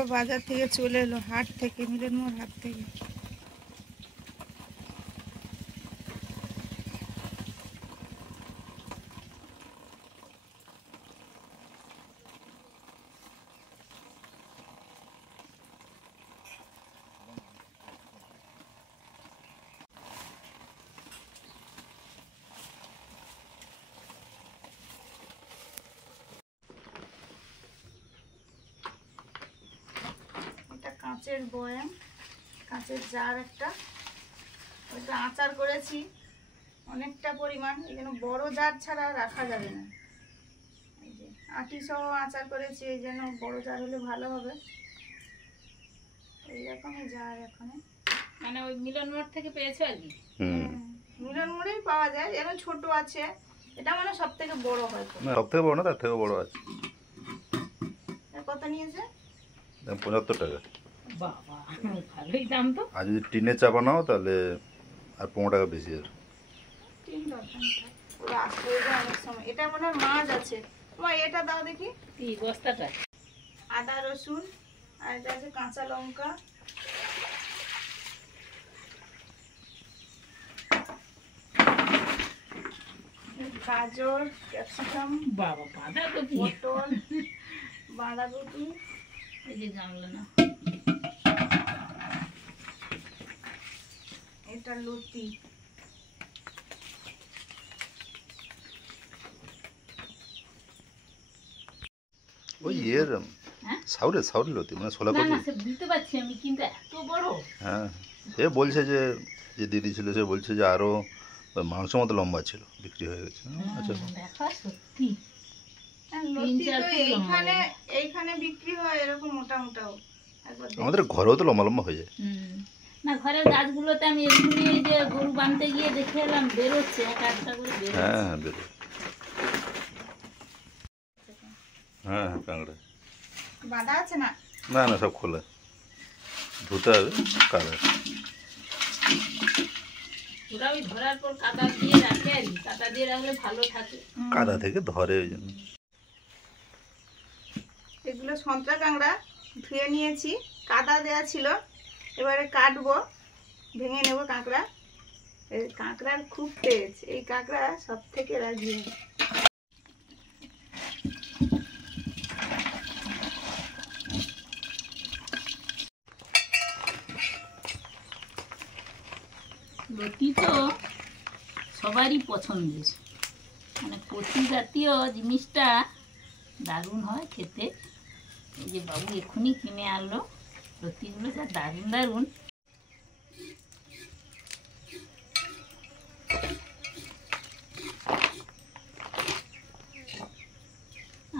দেখো বাজার থেকে চলে এলো, হাট থেকে, মিলনমোড় হাট থেকে। কাঁচের বয়াম, কাঁচের জার একটা, ওটা আচার করেছি অনেকটা পরিমাণ, এই জন্য বড় জার ছাড়া রাখা যাবে না। এই যে আটি সহ আচার করেছি, এই জন্য বড় জার হলে ভালো হবে। এইরকমই জার এখানে, মানে ওই মিলনমোড় থেকে পেয়েছো আর কি? মিলনমোড়েই পাওয়া যায়, এরকম ছোট আছে, এটা মানে সব থেকে বড় হয়তো। না, সব থেকে বড় না, তার থেকে বড় আছে। কত নিয়েছে? 75 টাকা। বাবা, ভালোই দাম তো। আর যদি টিনে চাপা নাও তাহলে আর 15 টাকা বেশি আর। টিন দরকার ওরা আসতে অনেক সময়। এটা মনে হয় মাছ আছে, তোমার এটা দাও দেখি। কি বস্তাটা? আদা রসুন, আর এটা আছে কাঁচা লঙ্কা, গাজর, ক্যাপসিকাম, বাবা বাঁধাকপি, পটল, বাঁধাকপি, এই যে গামলা না, এটা লতি, ওই সাউরের লতি, মানে ছোলা না কচু। না সে বুঝতে পারছি আমি, কিন্তু এত বড়। হ্যাঁ, সে বলছে যে দিদি ছিল, সে বলছে যে আরো মাংস মতো লম্বা ছিল, বিক্রি হয়ে গেছে। আচ্ছা, দেখা সত্যি লতি তো এইখানে এইখানে বিক্রি হয় এরকম মোটা মোটাও। আমাদের ঘরেও তো লম্বা লম্বা হয়ে যায়। না, ঘরের গাছগুলোতে আমি এক্ষুনি এই যে গরু বাঁধতে গিয়ে দেখে এলাম, বেরোচ্ছে এক একটা করে বেরোচ্ছে। হ্যাঁ হ্যাঁ, বেরো। হ্যাঁ হ্যাঁ, কাঁকড়া বাঁধা আছে না? না না, সব খোলা, ধুতে হবে। কাদা ওরা ওই ধরার পর কাদা দিয়ে রাখে আর কি, কাদা দিয়ে রাখলে ভালো থাকে। কাদা থেকে ধরে, ওই জন্য। এগুলো সন্ত্রা কাঁকড়া, ধুয়ে নিয়েছি, কাদা দেয়া ছিল, এবারে কাটবো, ভেঙে নেব কাঁকড়া। এই কাঁকড়ার খুব তেজ, এই কাঁকড়া সব থেকে রাজি। লতি তো সবারই পছন্দের, মানে কচি জাতীয় জিনিসটা দারুণ হয় খেতে। এই যে বাবু এক্ষুনি কিনে আনলো লতিগুলো, যা দারুণ দারুণ।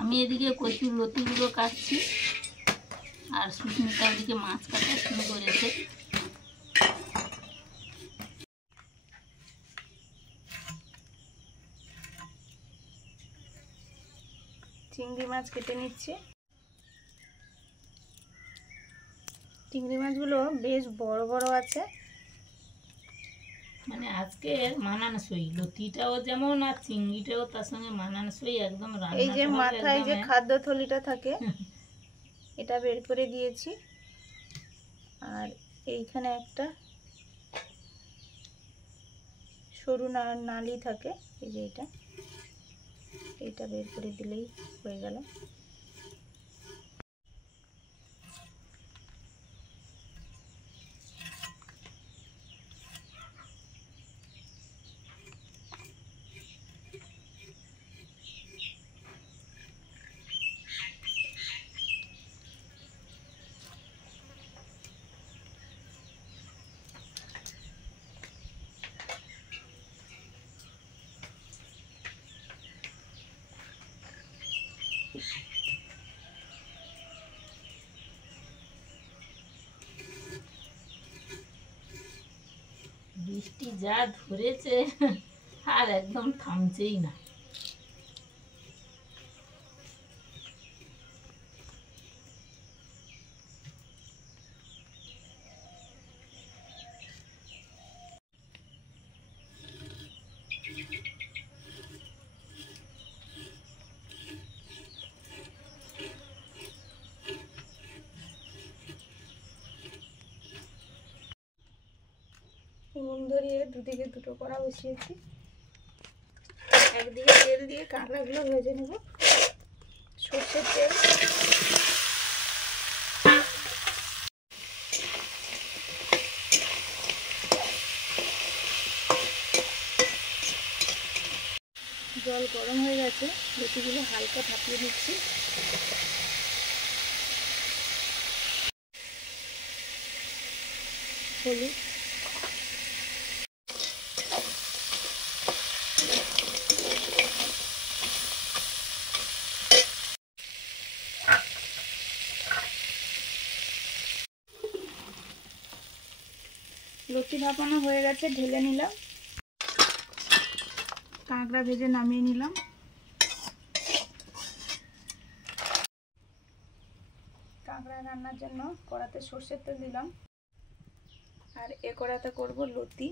আমি এদিকে কচুর লতিগুলো কাটছি, আর সুস্মিতা ওদিকে মাছ কাটা শুরু করেছে। চিংড়ি মাছ কেটে নিচ্ছি। চিংড়ি মাছগুলো বেশ বড় বড় আছে, মানে আজকের মানানসই, লতিটাও যেমন আর চিংড়িটাও তার সঙ্গে মানানসই একদম। এই যে মাথায় যে খাদ্য থলিটা থাকে এটা বের করে দিয়েছি, আর এইখানে একটা সরু নালি থাকে, এই যে এটা বের করে দিলেই হয়ে গেল। বৃষ্টি যা ধরেছে আর একদম থামছেই না। উনুন ধরিয়ে দুদিকে দুটো কড়া বসিয়েছি। একদিকে তেল দিয়ে কাঁকড়াগুলো ভেজে নেব। সর্ষের তেল, জল গরম হয়ে গেছে, লতিগুলো হালকা ভাপিয়ে নিচ্ছি। হলুদ, লতি ভাপানো হয়ে গেছে, ঢেলে নিলাম। কাঁকড়া ভেজে নামিয়ে নিলাম। কাঁকড়া রান্নার জন্য কড়াতে সর্ষের তেল দিলাম, আর এ কড়াতে করব লতি,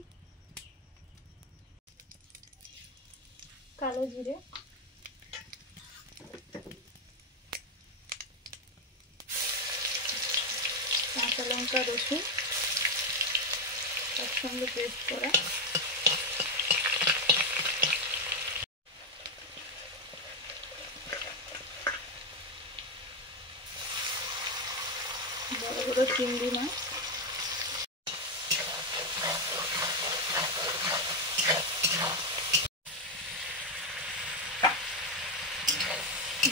কালো জিরে, কাঁচা লঙ্কা, রসুন একসঙ্গে পেস্ট করা, বড় বড় চিংড়ি মাছ,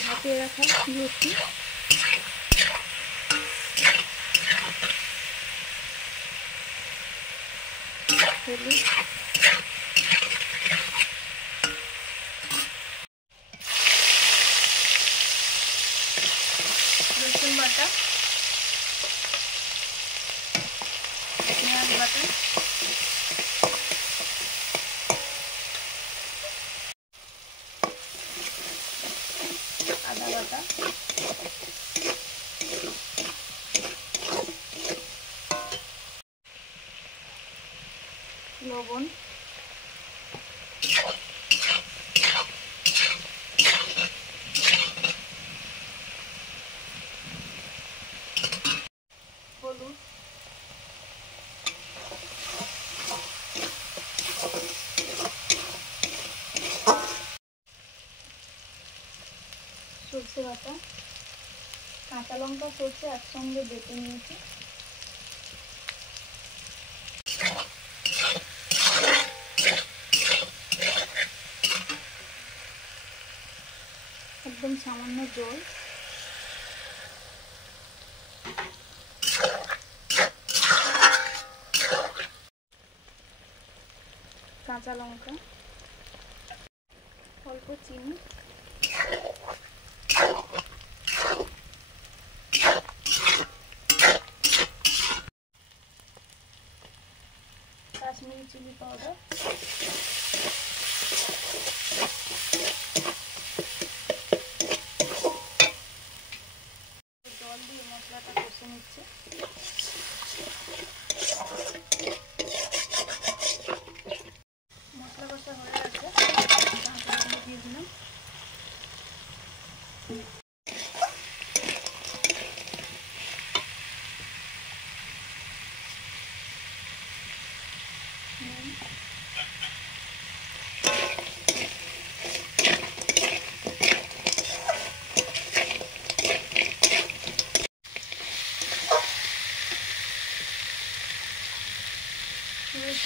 ভাপিয়ে রাখা লতি, হলুদ, রসুন বাটা, পেঁয়াজ বাটা, আদা বাটা, লবণ, হলুদ, সরষে বাটা, কাঁচা লঙ্কা সরষে একসঙ্গে বেটে নিয়েছি। একদম সামান্য জল, কাঁচা লঙ্কা, অল্প চিনি, কাশ্মীরি চিলি পাউডার, জল দিয়ে মশলাটা কষে নিচ্ছে। মশলা কষা হয়ে গেছে, কাঁকড়াগুলো দিয়ে দিলাম।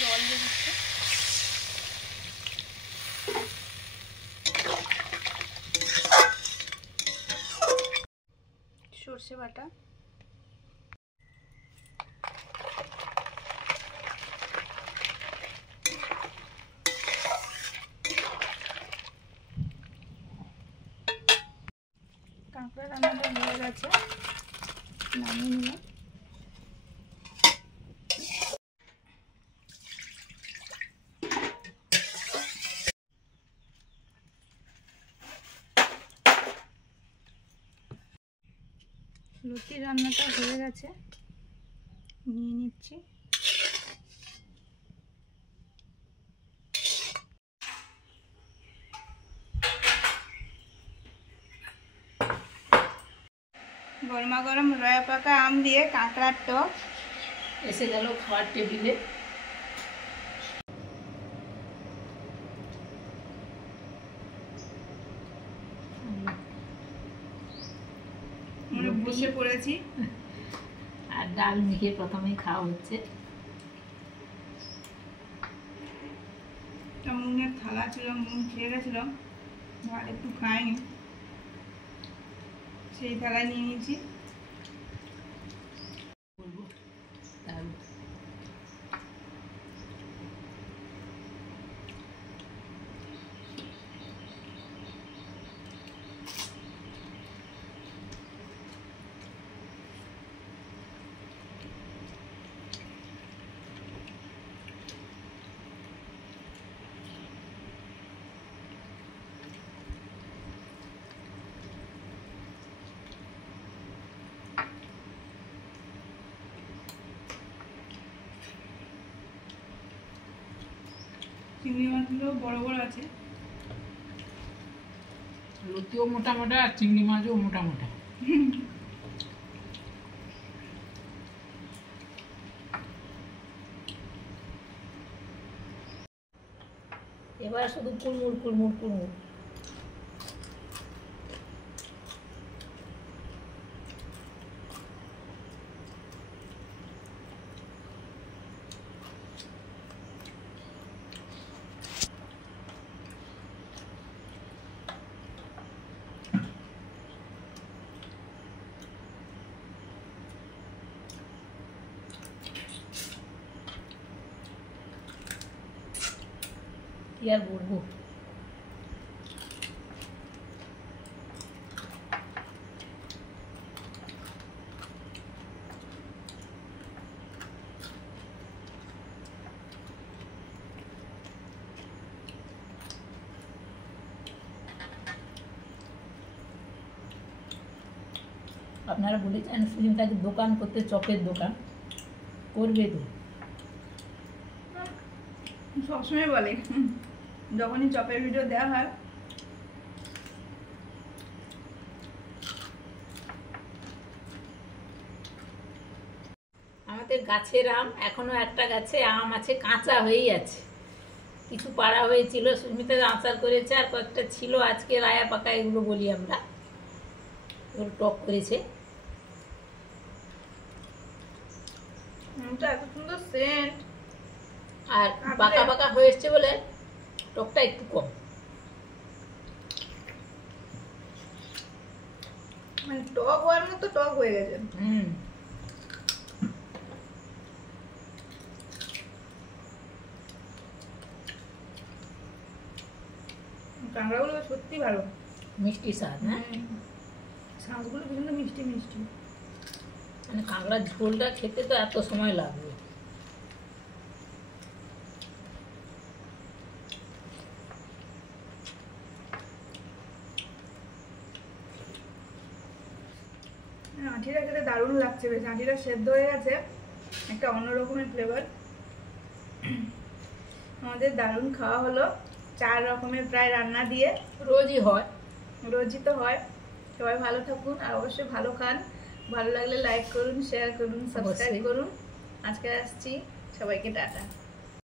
জল দিয়ে দিচ্ছে। সর্ষে বাটা, কাঁকড়া রান্নাটা হয়ে গেছে, নামিয়ে নিলাম। লতি রান্নাটা হয়ে গেছে, নিয়ে নিচ্ছি। গরমা গরম রয়া পাকা আম দিয়ে কাঁকড়ার টক এসে গেল খাওয়ার টেবিলে। বসে পড়েছি। আর ডাল মেখে প্রথমেই খাওয়া হচ্ছে। মুগের থালা ছিল, মুগ খেয়ে গেছিলাম, ভাত একটু খাইনি, সেই থালায় নিয়ে নিয়েছি। দারুণ। চিংড়ি মাছগুলো বড় বড় আছে। লতিও মোটা মোটা আর চিংড়ি মাছও মোটা মোটা। এবার শুধু কুড়মুড় কুড়মুড় কুড়মুড়। কি আর বলবো, আপনারা বলেছেন সুজিমটাকে দোকান করতে, চপের দোকান করবে তো। সবসময় বলে, যখনই চপের ভিডিও দেওয়া হয় আমাদের গাছের আম এখনো একটা গাছে আম আছে, কাঁচা হয়েই আছে। কিছু পাড়া হয়েছিল, সুস্মিতা আচার করেছে, আর কয়েকটা ছিল আজকে রায়া পাকা এগুলো বলি আমরা, এগুলো টক করেছে। আমটা এত সুন্দর সেন্ট, আর পাকা পাকা হয়ে এসছে বলে টকটা একটু কম। মানে টক হওয়ার মতো টক হয়ে গেছে। কাঁকড়াগুলো সত্যি ভালো, মিষ্টি স্বাদ, হ্যাঁ, শাঁসগুলো ভীষণ মিষ্টি মিষ্টি। মানে কাঁকড়ার ঝোলটা খেতে তো এত সময় লাগবে। আঁটিটা খেতে দারুণ লাগছে, বেশ আঁটিটা সেদ্ধ হয়ে গেছে, একটা অন্যরকমের ফ্লেভার। আমাদের দারুণ খাওয়া হলো, 4 রকমের প্রায় রান্না দিয়ে। রোজই হয়, রোজই তো হয়। সবাই ভালো থাকুন, আর অবশ্যই ভালো খান। ভালো লাগলে লাইক করুন, শেয়ার করুন, সাবস্ক্রাইব করুন। আজকে আসছি, সবাইকে টাটা।